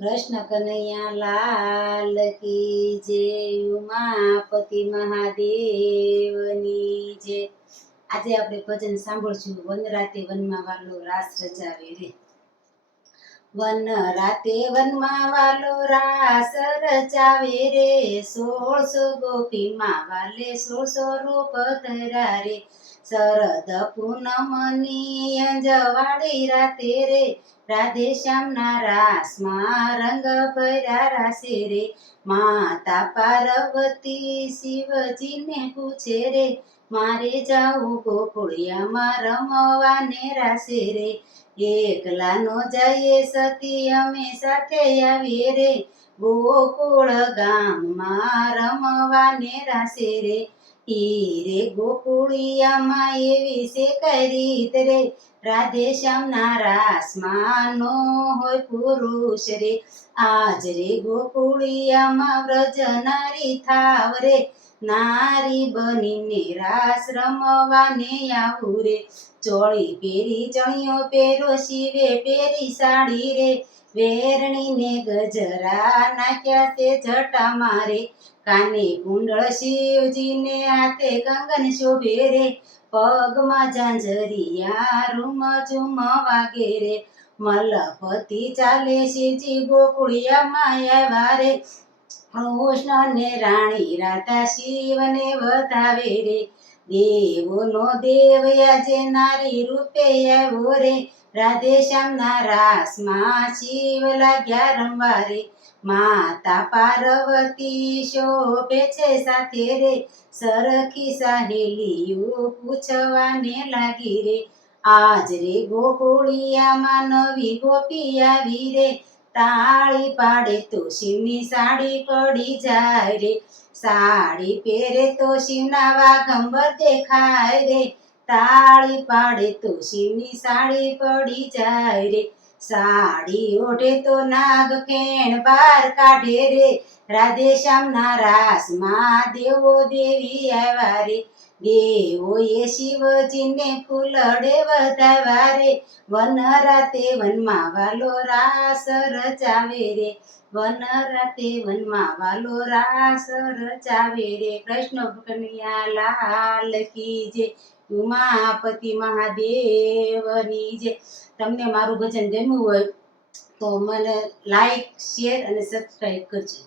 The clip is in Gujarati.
કૃષ્ણ કનૈયા લાલ કી જય, ઉમાપતિ મહાદેવની જય। આજે આપણે ભજન સાંભળશું, વન રાતે વનમાં વાલો રાસ રચાવે રે। વન રાતે વનમાં વાલો રાસ રચાવે રે, 1600 ગોપીમાં વાલે 1600 રૂપ ધરા રે। શરદ પૂનમની અંજવાળી રાતે રે, રાધે શ્યામના રાસમાં રંગ ભર્યા રાસે રે। માતા પાર્વતી શિવજીને પૂછે રે, મારે જાવું ગોકુળિયામાં રમવાને રાસે રે। એકલા નો જઈએ સતી અમે સાથે આવીએ રે, ગોકુળ ગામમાં રમવાને રાસે રે। રે ગોકુળિયામાં એવી છે કઈ રીત રે, રાધે શ્યામના રાસમાં નો હોય પુરુષ રે। આજ રે ગોકુળિયામાં વ્રજ નારી થાવ રે, નારી બનીને રાસ રમવાને આવું રે। ચોળી પેરી ચણિયો પેરો, શિવે પેરી સાડી રે, વેરણીને ગજરા નાખ્યા તે જટા મારે। કાને કુંડળ શિવજીને હાથે કંગન શોભે રે, પગમાં ઝાંઝરિયા રૂમ ઝુમ વાગે રે। મલ્લપતિ ચાલે શિવજી ગોકુળિયામાં આવ્યા રે, કૃષ્ણને રાણી રાધા શિવને વધાવે રે। દેવોનો દેવ આજે નારી રૂપે આવ્યો રે, રાધે શ્યામના રાસમાં શિવ લાગ્યા રમવા રે। માતા પાર્વતી શોભે છે સાથે રે, સરખી સહેલીઓ પૂછવાને લાગી રે। આજ રે ગોકુળિયામાં નવી ગોપી આવી રે, તાળી પાડે તો શિવની સાડી પડી જાય રે। સાડી પહેરે તો શિવના વાઘંબર દેખાય રે, તાળી પાડે તો શિવની સાડી પડી જાય રે। સાડી ઓઢે તો નાગ ફેણ બાર કાઢે રે, રાધે શ્યામના રાસમાં દેવો દેવી આવ્યા રે। દેવોએ શિવજીને ફૂલડે વધાવ્યા રે, વન રાતે વનમાં વાલો રાસ રચાવે રે, વન રાતે વનમાં વાલો રાસ રચાવે રે। કૃષ્ણ કનૈયા લાલ કી જય, ઉમાપતિ મહાદેવની જય। તમને મારું ભજન ગમ્યું હોય તો મને લાઈક, શેર અને સબસ્ક્રાઈબ કરજો।